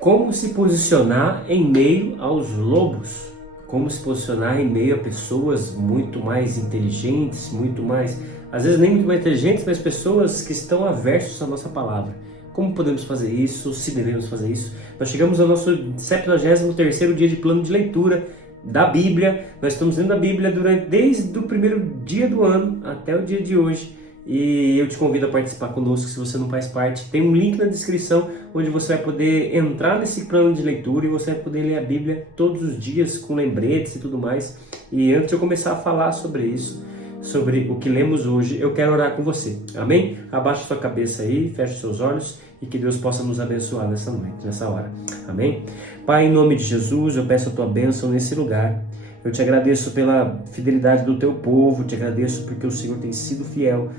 Como se posicionar em meio aos lobos? Como se posicionar em meio a pessoas muito mais inteligentes, muito mais, às vezes nem muito mais inteligentes, mas pessoas que estão aversos à nossa palavra. Como podemos fazer isso? Se devemos fazer isso? Nós chegamos ao nosso 73º dia de plano de leitura da Bíblia. Nós estamos lendo a Bíblia desde o primeiro dia do ano até o dia de hoje. E eu te convido a participar conosco se você não faz parte. Tem um link na descrição onde você vai poder entrar nesse plano de leitura e você vai poder ler a Bíblia todos os dias com lembretes e tudo mais. E antes de eu começar a falar sobre isso, sobre o que lemos hoje, eu quero orar com você. Amém? Abaixa sua cabeça aí, feche seus olhos e que Deus possa nos abençoar nessa noite, nessa hora. Amém? Pai, em nome de Jesus, eu peço a tua bênção nesse lugar. Eu te agradeço pela fidelidade do teu povo, te agradeço porque o Senhor tem sido fiel.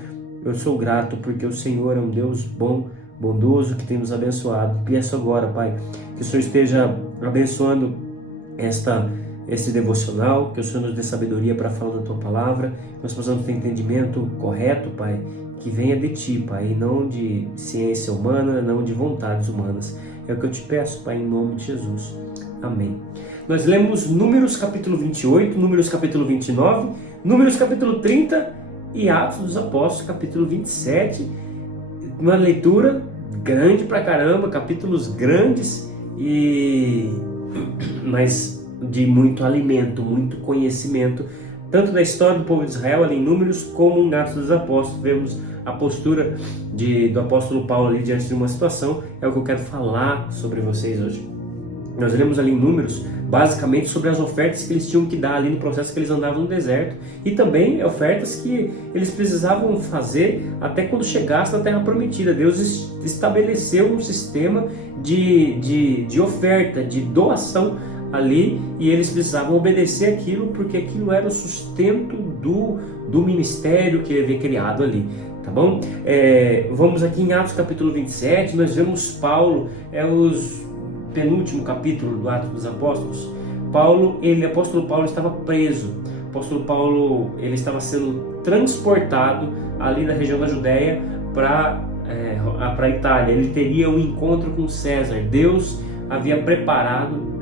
Eu sou grato porque o Senhor é um Deus bom, bondoso, que tem nos abençoado. Peço agora, Pai, que o Senhor esteja abençoando esse devocional, que o Senhor nos dê sabedoria para falar da Tua Palavra, que nós possamos ter entendimento correto, Pai, que venha de Ti, Pai, e não de ciência humana, não de vontades humanas. É o que eu te peço, Pai, em nome de Jesus. Amém. Nós lemos Números capítulo 28, Números capítulo 29, Números capítulo 30 e Atos dos Apóstolos capítulo 27. Uma leitura grande pra caramba, capítulos grandes, mas de muito alimento, muito conhecimento, tanto da história do povo de Israel ali em Números, como em Atos dos Apóstolos. Vemos a postura do apóstolo Paulo ali diante de uma situação. É o que eu quero falar sobre vocês hoje. Nós lemos ali em Números, basicamente, sobre as ofertas que eles tinham que dar ali no processo que eles andavam no deserto, e também ofertas que eles precisavam fazer até quando chegasse na Terra Prometida. Deus estabeleceu um sistema de oferta, de doação ali, e eles precisavam obedecer aquilo, porque aquilo era o sustento do ministério que ele havia criado ali. Tá bom? Vamos aqui em Atos capítulo 27, nós vemos Paulo, penúltimo capítulo do Atos dos Apóstolos. Apóstolo Paulo estava preso. O apóstolo Paulo, ele estava sendo transportado ali da região da Judéia para a Itália. Ele teria um encontro com César. Deus havia preparado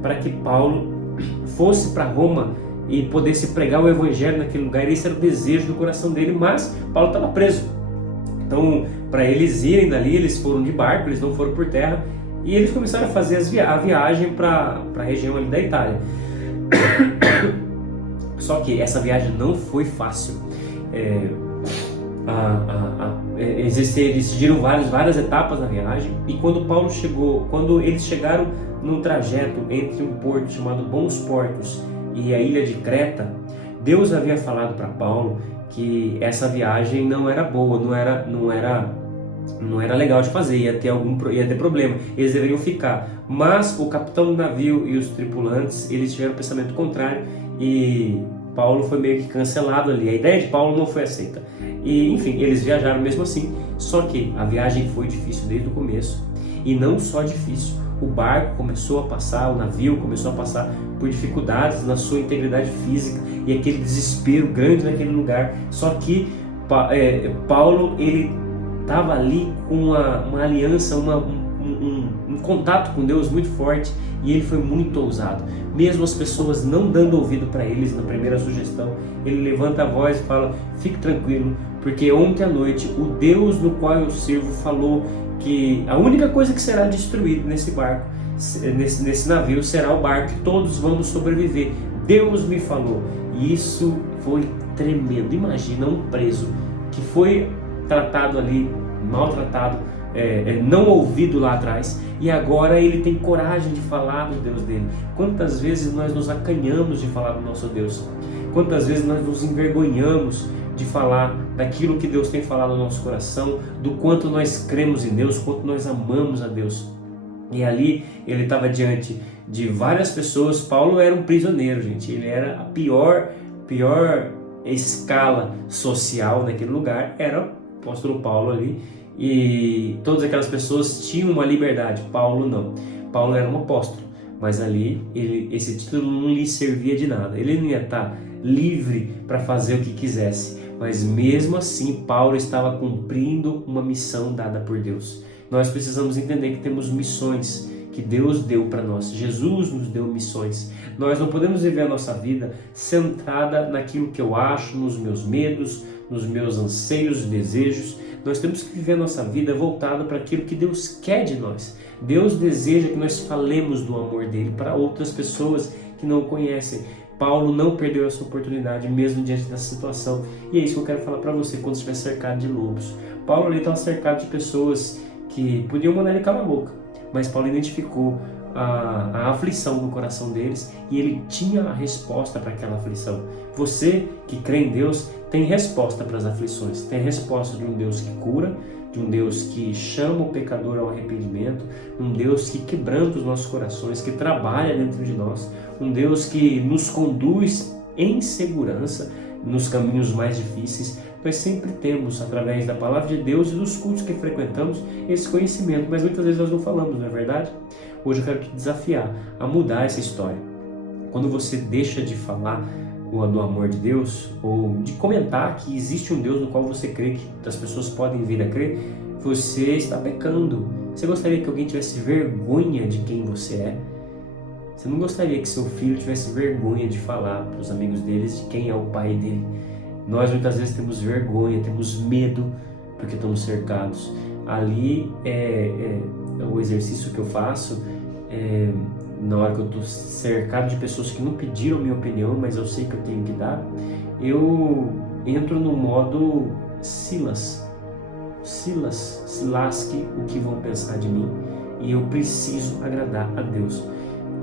para que Paulo fosse para Roma e pudesse pregar o evangelho naquele lugar. Esse era o desejo do coração dele, mas Paulo estava preso. Então, para eles irem dali, eles foram de barco, eles não foram por terra. E eles começaram a fazer a viagem para a região ali da Itália. Só que essa viagem não foi fácil. Existiram várias etapas na viagem. E quando eles chegaram num trajeto entre um porto chamado Bons Portos e a ilha de Creta, Deus havia falado para Paulo que essa viagem não era boa, não era legal de fazer, ia ter problema, eles deveriam ficar. Mas o capitão do navio e os tripulantes, eles tiveram um pensamento contrário e Paulo foi meio que cancelado ali. A ideia de Paulo não foi aceita. E enfim, eles viajaram mesmo assim, só que a viagem foi difícil desde o começo. E não só difícil, o barco começou a passar, o navio começou a passar por dificuldades na sua integridade física e aquele desespero grande naquele lugar. Só que Paulo, ele estava ali com uma aliança, um contato com Deus muito forte, e ele foi muito ousado. Mesmo as pessoas não dando ouvido para eles na primeira sugestão, ele levanta a voz e fala: fique tranquilo, porque ontem à noite o Deus no qual eu sirvo falou que a única coisa que será destruído nesse barco, nesse navio, será o barco, que todos vamos sobreviver. Deus me falou. E isso foi tremendo. Imagina um preso que foi tratado ali, maltratado, não ouvido lá atrás, e agora ele tem coragem de falar do Deus dele. Quantas vezes nós nos acanhamos de falar do nosso Deus? Quantas vezes nós nos envergonhamos de falar daquilo que Deus tem falado no nosso coração, do quanto nós cremos em Deus, quanto nós amamos a Deus. E ali ele estava diante de várias pessoas. Paulo era um prisioneiro, gente. Ele era a pior escala social naquele lugar, era o apóstolo Paulo ali, e todas aquelas pessoas tinham uma liberdade. Paulo não. Paulo era um apóstolo, mas ali esse título não lhe servia de nada. Ele não ia estar livre para fazer o que quisesse, mas mesmo assim Paulo estava cumprindo uma missão dada por Deus. Nós precisamos entender que temos missões que Deus deu para nós. Jesus nos deu missões. Nós não podemos viver a nossa vida centrada naquilo que eu acho, nos meus medos, nos meus anseios e desejos. Nós temos que viver a nossa vida voltada para aquilo que Deus quer de nós. Deus deseja que nós falemos do amor dele para outras pessoas que não o conhecem. Paulo não perdeu essa oportunidade mesmo diante dessa situação. E é isso que eu quero falar para você quando estiver cercado de lobos. Paulo estava cercado de pessoas que podiam mandar ele calar a boca, mas Paulo identificou a aflição no coração deles e ele tinha a resposta para aquela aflição. Você que crê em Deus tem resposta para as aflições, tem resposta de um Deus que cura, de um Deus que chama o pecador ao arrependimento, um Deus que quebranta os nossos corações, que trabalha dentro de nós, um Deus que nos conduz em segurança nos caminhos mais difíceis. Nós sempre temos, através da palavra de Deus e dos cultos que frequentamos, esse conhecimento, mas muitas vezes nós não falamos, não é verdade? Hoje eu quero te desafiar a mudar essa história. Quando você deixa de falar do amor de Deus, ou de comentar que existe um Deus no qual você crê, que as pessoas podem vir a crer, você está pecando. Você gostaria que alguém tivesse vergonha de quem você é? Você não gostaria que seu filho tivesse vergonha de falar para os amigos deles de quem é o pai dele? Nós muitas vezes temos vergonha, temos medo, porque estamos cercados. Ali o exercício que eu faço, na hora que eu estou cercado de pessoas que não pediram minha opinião, mas eu sei que eu tenho que dar, eu entro no modo Silas, se lasque o que vão pensar de mim, e eu preciso agradar a Deus.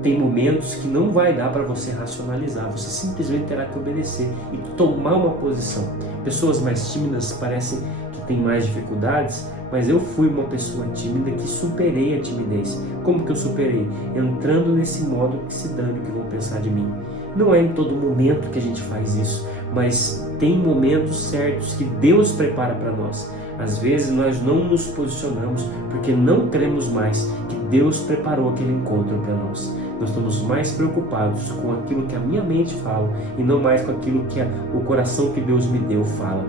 Tem momentos que não vai dar para você racionalizar, você simplesmente terá que obedecer e tomar uma posição. Pessoas mais tímidas parecem que têm mais dificuldades, mas eu fui uma pessoa tímida que superei a timidez. Como que eu superei? Entrando nesse modo que se dane o que vão pensar de mim. Não é em todo momento que a gente faz isso, mas tem momentos certos que Deus prepara para nós. Às vezes nós não nos posicionamos porque não cremos mais que Deus preparou aquele encontro para nós. Nós estamos mais preocupados com aquilo que a minha mente fala e não mais com aquilo que o coração que Deus me deu fala.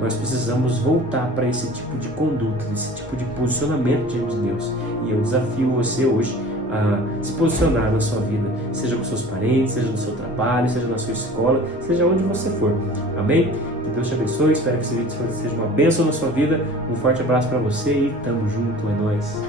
Nós precisamos voltar para esse tipo de conduta, esse tipo de posicionamento diante de Deus. E eu desafio você hoje a se posicionar na sua vida, seja com seus parentes, seja no seu trabalho, seja na sua escola, seja onde você for. Amém? Que Deus te abençoe, espero que esse vídeo seja uma bênção na sua vida. Um forte abraço para você e tamo junto, é nóis.